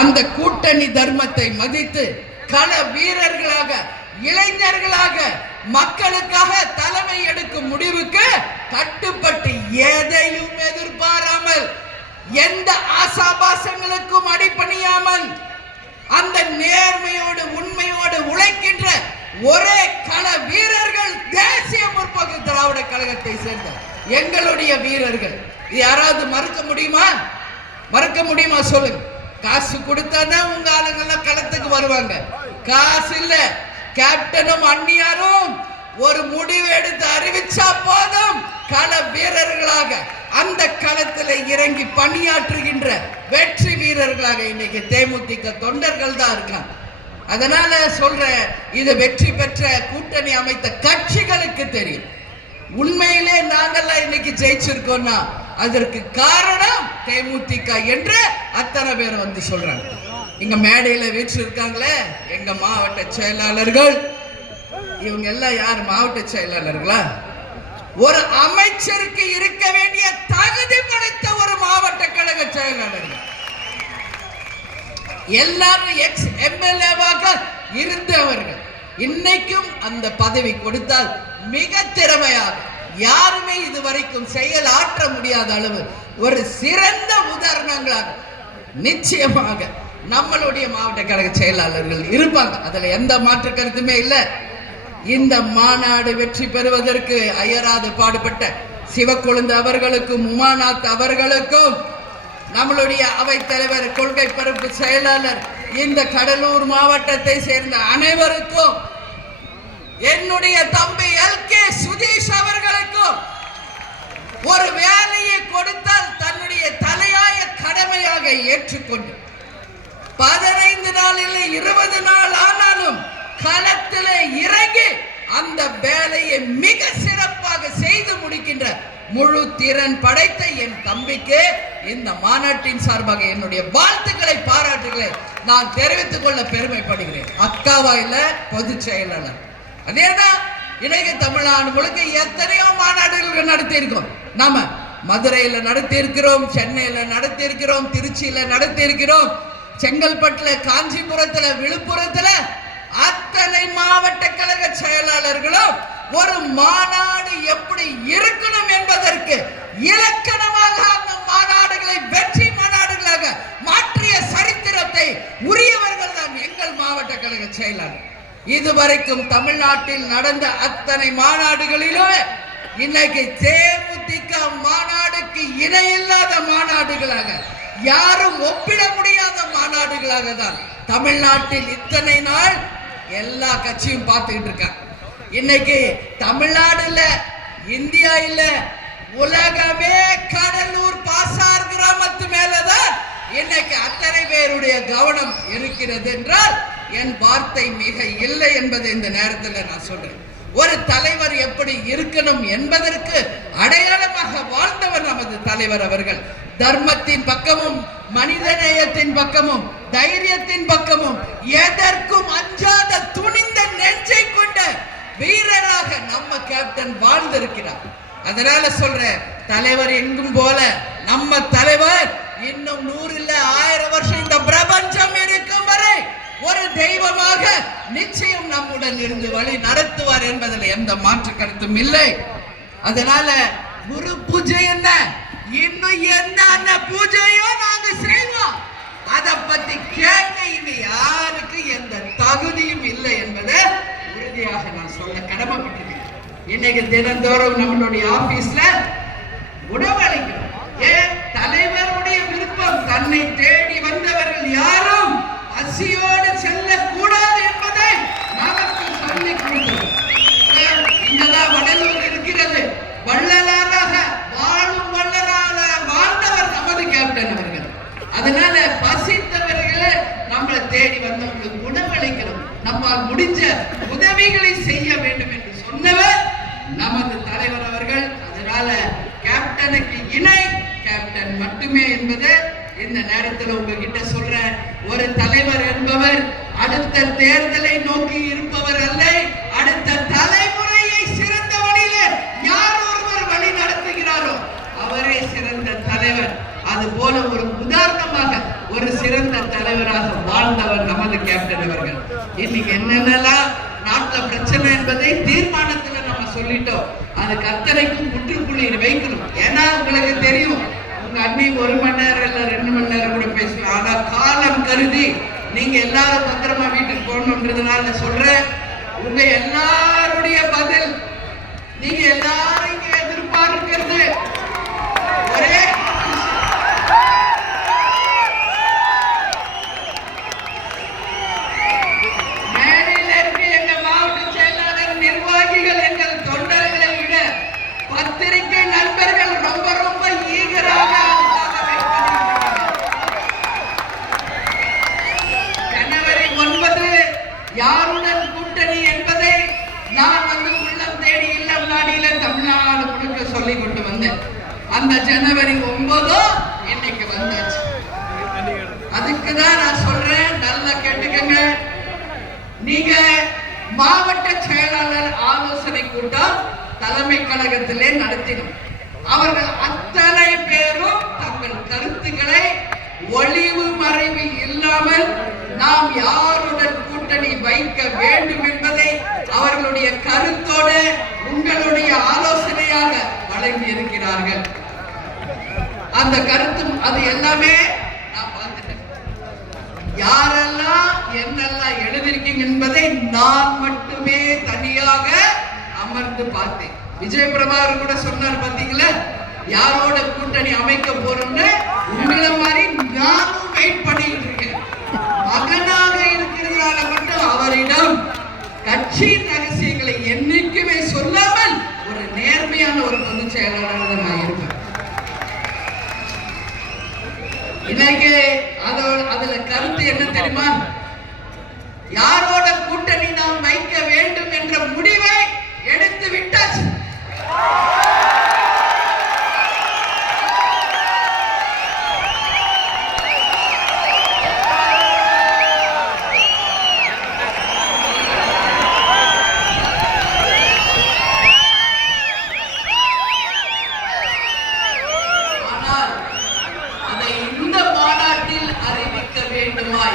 அந்த கூட்டணி தர்மத்தை மதித்து கள வீரர்களாக இளைஞர்களாக மக்களுக்காக தலைமை எடுக்கும் முடிவுக்கு கட்டுப்பட்டு எதையும் எதிர்பாராமல் எந்த ஆசாபாசங்களுக்கும் அடிபணியாமல் அந்த நேர்மையோடு உண்மையோடு உழைக்கின்ற ஒரே கள வீரர்கள் தேசிய முற்போக்கு திராவிட கழகத்தை சேர்ந்த எங்களுடைய வீரர்கள். யாராவது மறுக்க முடியுமா? மறுக்க முடியுமா? சொல்லுங்க. காசு கொடுத்தாதான் உங்க ஆளுங்கெல்லாம் களத்துக்கு வருவாங்க. காசு இல்ல. கேப்டனும் அண்ணியாரும் ஒரு முடிவு எடுத்து அறிவிச்சா போதும் கள வீரர்களாக அந்த களத்தில் இறங்கி பணியாற்றுகின்ற வெற்றி வீரர்களாக இன்னைக்கு தேமுதிக தொண்டர்கள் தான் இருக்காங்க. அதனால சொல்ற இது வெற்றி பெற்ற கூட்டணி அமைத்த கட்சிகளுக்கு தெரியும். உண்மையிலே நாங்கெல்லாம் இன்னைக்கு ஜெயிச்சிருக்கோம்னா அதற்கு காரணம் தேமுதிக என்று அத்தனை பேர் வந்து சொல்றாங்க. இங்க மேடையில வீச்சு இருக்காங்களே எங்க மாவட்ட செயலாளர்கள், இவங்க எல்லாம் யார்? மாவட்ட செயலாளர்களா? ஒரு அமைச்சருக்கு இருக்க வேண்டிய தகுதி படைத்த ஒரு மாவட்ட கழக செயலாளர்கள் எல்லாரும் எக்ஸ் எம்எல்ஏவாக இருந்தவர்கள். இன்னைக்கும் அந்த பதவி கொடுத்தால் மிக திறமையாக யாருமே இதுவரைக்கும் செயல் ஆற்ற முடியாத அளவு ஒரு சிறந்த உதாரணங்களாக நிச்சயமாக நம்மளுடைய மாவட்ட கழக செயலாளர்கள் இருப்பாங்க. அதுல எந்த மாற்று கருத்துமே இல்லை. இந்த மாநாடு வெற்றி பெறுவதற்கு அயராது பாடுபட்ட சிவக்கொழுந்து அவர்களுக்கும் உமாநாத் அவர்களுக்கும் நம்மளுடைய அவை தலைவர் கொள்கை பரப்பு செயலாளர் இந்த கடலூர் மாவட்டத்தை சேர்ந்த அனைவருக்கும் என்னுடைய தம்பி எல்கே சுதீஷ் அவர்களுக்கும் ஒரு வேலையை கொடுத்தால் தன்னுடைய தலையாய கடமையாக ஏற்றுக்கொண்டு 15 நாள் இல்லை 20 நாள் ஆனாலும் களத்திலே இறங்கி அந்த வேலையை மிக சிறப்பாக செய்து முடிக்கின்ற முழு திறன் படைத்த என் தம்பிக்கு இந்த மாநாட்டின் சார்பாக என்னுடைய வாழ்த்துக்களை பாராட்டுகளை நான் தெரிவித்துக் கொள்ள பெருமைப்படுகிறேன். அக்காவா இல்ல பொதுச் செயலாளர். அதேதான் இன்னைக்கு தமிழ்நாடு முழுக்க எத்தனையோ மாநாடுகள் நடத்தி இருக்கோம். நாம மதுரையில நடத்தி இருக்கிறோம், சென்னையில நடத்தி இருக்கிறோம், திருச்சியில நடத்தி இருக்கிறோம், செங்கல்பட்டுல, காஞ்சிபுரத்துல, விழுப்புரத்துல அத்தனை மாவட்ட கழக செயலாளர்களும் ஒரு மாநாடு எப்படி இருக்கணும் என்பதற்கு இலக்கணமாக அந்த மாநாடுகளை வெற்றி மாநாடுகளாக மாற்றிய சரித்திரத்தை உரியவர்கள் தான் எங்கள் மாவட்ட கழக செயலாளர். இதுவரைக்கும் தமிழ்நாட்டில் நடந்த அத்தனை மாநாடுகளிலும் இன்னைக்கு தேமுதிக மாநாடுக்கு இணையில்லாத மாநாடுகளாக, யாரும் ஒப்பிட முடியாத மாநாடுகளாக தான் தமிழ்நாட்டில் இத்தனை நாள் எல்லா கட்சியும் பார்த்துக்கிட்டு இருக்காங்க. இன்னைக்கு தமிழ்நாடு இல்ல, இந்தியா இல்ல, உலகமே கடலூர் பாசார் கிராமத்து மேலதான் இன்னைக்கு அத்தனை பேருடைய கவனம் இருக்கிறது என்றால் என் வார்த்தை மிக இல்லை என்பதை இந்த நேரத்தில் நான் சொல்றேன். ஒரு தலைவர் எப்படி இருக்கணும் என்பதற்கு அடையாளமாக வாழ்ந்தவர் நமது தலைவர் அவர்கள். தர்மத்தின் பக்கமும் மனிதநேயத்தின் பக்கமும் தைரியத்தின் பக்கமும் எதற்கும் அஞ்சாத துணிந்த நெஞ்சை கொண்ட வீரராக நம்ம கேப்டன் வாழ்ந்திருக்கிறார். அதனால சொல்ற தலைவர் எங்கும் போல நம்ம தலைவர் இன்னும் 100 இல்ல 1000 வருஷம் இந்த பிரபஞ்சம் இருக்கும் வரை ஒரு தெய்வமாக நிச்சயம் நம்முடன் இருந்து வழி நடத்துவார் என்பதில் எந்த மாற்று கருத்தும் இல்லை. அதனால குரு பூஜை என்ன, இன்னும் என்ன பூஜையோ நாங்க செய்வோம். அதை பத்தி கேட்க இனி யாருக்கு எந்த தகுதியும் இல்லை என்பதை உறுதியாக நான் சொல்ல கடமைப்பட்டிருக்கேன். இன்னைக்கு தினந்தோறும் நம்மளுடைய ஆபீஸ்ல உணவளிக்கிறோம். ஏன்? தலைவருடைய விருப்பம். தன்னை தேடி வந்தவர்கள் யாரும் பசியோடு செல்லக்கூடாது என்பதை நமக்கு சொல்லிக் கொடுத்தோம். இங்கதான் வடலூர் இருக்கிறது. வள்ளலாராக வாழும் வள்ளலாக வாழ்ந்தவர் நமது கேப்டன் அவர்கள். அதனால பசித்தவர்களை நம்மளை தேடி வந்தவங்களுக்கு உணவளிக்கிறோம். நம்மால் முடிஞ்ச உதவிகளை செய்ய வேண்டும் என்று சொன்னவர் நமது தலைவர் அவர்கள். அதனால கேப்டனுக்கு இணை கேப்டன் மட்டுமே என்பது இந்த நேரத்தில் உங்ககிட்ட சொல்றேன். ஒரு தலைவர் என்பவர் அடுத்த தேர்தலை நோக்கி இருப்பவர் அல்ல. அடுத்த தலைமுறையை சிறந்த வழியில யார் ஒருவர் வழி நடத்துகிறாரோ அவரே சிறந்த தலைவர். அது போல ஒரு உதாரணமாக ஒரு சிறந்த தலைவர் தலைவராக வாழ்ந்தவர் நமது கேப்டன் அவர்கள். இன்னைக்கு என்னென்னலாம் நாட்டுல பிரச்சனை என்பதை தீர்மானத்துல நம்ம சொல்லிட்டோம். அதுக்கு அத்தனைக்கும் முற்றுப்புள்ளி வைக்கணும். ஏன்னா உங்களுக்கு தெரியும், உங்க அண்ணி 1 மணி நேரம் இல்ல 2 மணி நேரம் கூட பேசலாம். ஆனா காலம் கருதி நீங்க எல்லாரும் பத்திரமா வீட்டுக்கு போகணும்ன்றதுனால சொல்றேன், உங்க எல்லாருடைய பதில், நீங்க எல்லாரும் இங்க எதிர்பார்க்கிறது ஒரே மேடையில இருக்கு. எங்க மாவட்ட செயலாளர், நிர்வாகிகள், எங்கள் தொண்டர்களை விட பத்திரிகை நண்பர்கள் ரொம்ப ரொம்ப ஈகராக ஜனவரி 9 யாருடன் கூட்டணி என்பதை நான் உள்ளம் தேடி இல்லம் நாடியில தமிழ்நாடு முழுக்க சொல்லி கொண்டு வந்தேன். அந்த ஜனவரி 9 இன்னைக்கு வந்தாச்சு. அதுக்குதான் நான் சொல்றேன், நல்லா கேட்டுக்கங்க. நீங்க மாவட்ட செயலாளர் ஆலோசனை கூட்டம் தலைமை கழகத்திலே நடத்தினோம். அவர்கள் அத்தனை பேரும் தங்கள் கருத்துக்களை ஒளிவு மறைவு இல்லாமல் நாம் யாருடன் கூட்டணி வைக்க வேண்டும் என்பதை அவர்களுடைய கருத்தோடு உங்களுடைய ஆலோசனையாக வழங்கி இருக்கிறார்கள். அந்த கருத்தும் அது எல்லாமே நான் பார்த்துட்டேன். யாரெல்லாம் என்னெல்லாம் எழுதிருக்கீங்க என்பதை நான் மட்டுமே தனியாக அமர்ந்து பார்த்தேன். விஜய் பிரபாகர் கூட சொன்னார், பாத்தீங்களா, யாரோட கூட்டணி அமைக்க போறோம்னு. உங்களை மாதிரி நானும் வெயிட் பண்ணிட்டு இருக்கேன். மகனாக இருக்கிறதுனால மட்டும் அவரிடம் கட்சியின் ரகசியங்களை என்னைக்குமே சொல்லாமல் ஒரு நேர்மையான ஒரு பொதுச் செயலாளராக நான் இருப்பேன். இன்னைக்கு அதுல கருத்து என்ன தெரியுமா? யாரோட கூட்டணி நாம் வைக்க வேண்டும் என்ற முடிவை எடுத்து விட்டாச்சு.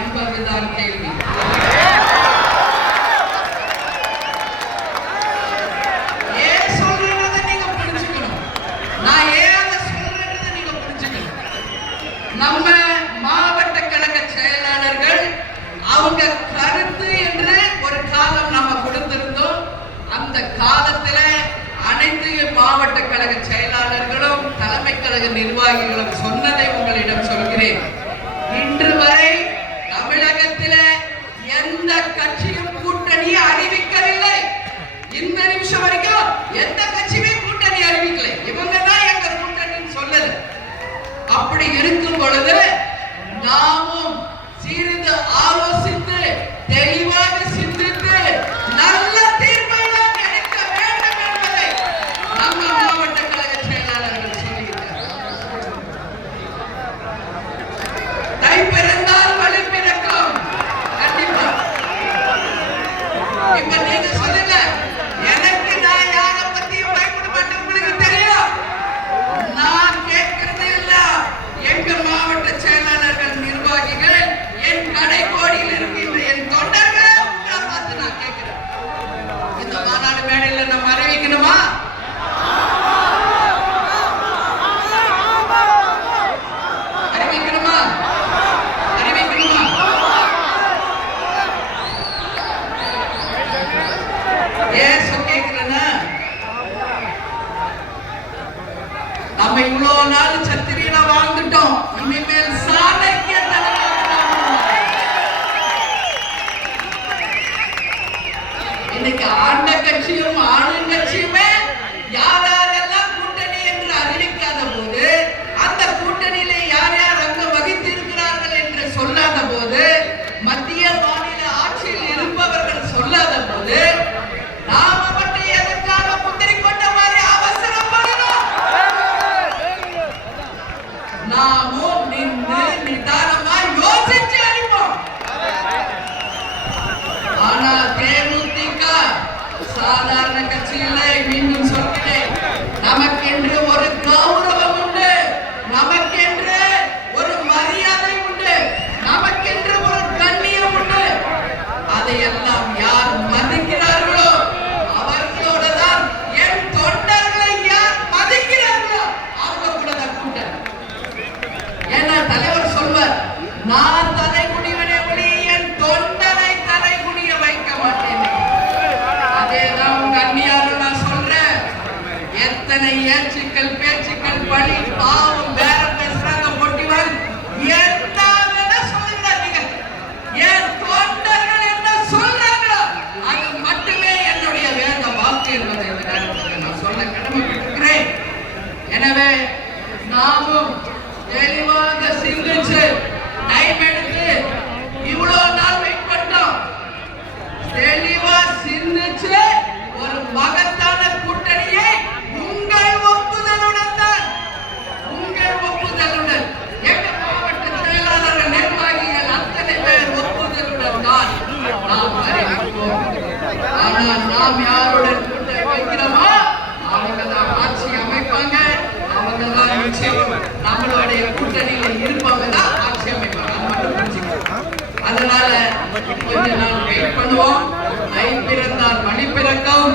என்பதுதான் கேள்வி. ஏன் சொல்றதை நீங்க புரிஞ்சுக்கணும். நான் ஏன் அதை சொல்றதை நீங்க புரிஞ்சுக்கணும். நம்ம மாவட்ட கழக செயலாளர்கள் அவங்க கருத்து என்று ஒரு காலம் நம்ம கொடுத்திருந்தோம். அந்த காலத்துல அனைத்து மாவட்ட கழக செயலாளர்களும் தலைமை கழக நிர்வாகிகளும் சொன்னதை உங்களிடம் சொல்கிறேன். இன்று வரை தமிழகத்தில் எந்த கட்சியும் கூட்டணியை அறிவிக்கவில்லை. இந்த நிமிஷம் வரைக்கும் எந்த கட்சியுமே கூட்டணி அறிவிக்கலை. இவங்க தான் எங்க கூட்டணின்னு சொல்லல. அப்படி இருக்கும் பொழுது நாமும் சிறிது ஆலோசித்து தெளிவாக சிந்தித்து நல்ல தீர்மானம் எடுக்க வேண்டும் என்பதை நம்ம மாவட்ட கழக செயலாளர்கள் சொல்லியிருக்கிறார். தைப்பிறந்தால் வழி பிறக்கும். கண்டிப்பா. இப்ப நீங்க சொல்லுங்க, எனக்கு நான் யாரை பத்தியும் பயப்பட மாட்டேன். உங்களுக்கு தெரியும். நான் கேட்கறது இல்ல. எங்க மாவட்ட செயலாளர்கள், நிர்வாகிகள், என் கடைக்கோடியில் இருக்கின்ற என் தொண்டர்கள் நான் தலை குனிவனே ஒளி என் தொண்டனை தலை குனிய வைக்க மாட்டேன். அதேதான் உங்க அந்நியார நான் சொல்றேன். எத்தனை ஏச்சுக்கள் பேச்சுக்கள் பழி பாவம் வேற பேசுறாங்க பொட்டிவான் என்ன வேணா சொல்லுங்க. என் தொண்டர்கள் என்ன சொல்றாங்களோ அது மட்டுமே என்னுடைய வேத வாக்கு என்பதை இந்த நேரத்தில் நான் சொல்ல கடமைப்பட்டிருக்கிறேன். எனவே நாமும் தெளிவாக சிந்திச்சு டைம் எடுத்து இவ்வளவு நாள் வெயிட் பண்ணோம். தெளிவா சிந்திச்சு ஒரு மகத்தான கூட்டணியை உங்கள் ஒப்புதலுடன் தான், உங்கள் ஒப்புதலுடன் எங்க மாவட்ட செயலாளர் நிர்வாகிகள் அத்தனை பேர் ஒப்புதலுடன் தான் நாம் அறிவிப்போம். ஆனால் நாம் யாருடன் கூட்டணி வைக்கிறோமோ அவங்க தான் ஆட்சி அமைப்பாங்க. அவங்க தான் நிச்சயம் நம்மளுடைய கூட்டணியில் இருப்பவங்க தான் ஆட்சி அமைப்பாங்க. அது மட்டும் புரிஞ்சுக்கணும். அதனால கொஞ்ச நாள் வெயிட் பண்ணுவோம். ஐ பிறந்தால் மணி பிறக்கும்.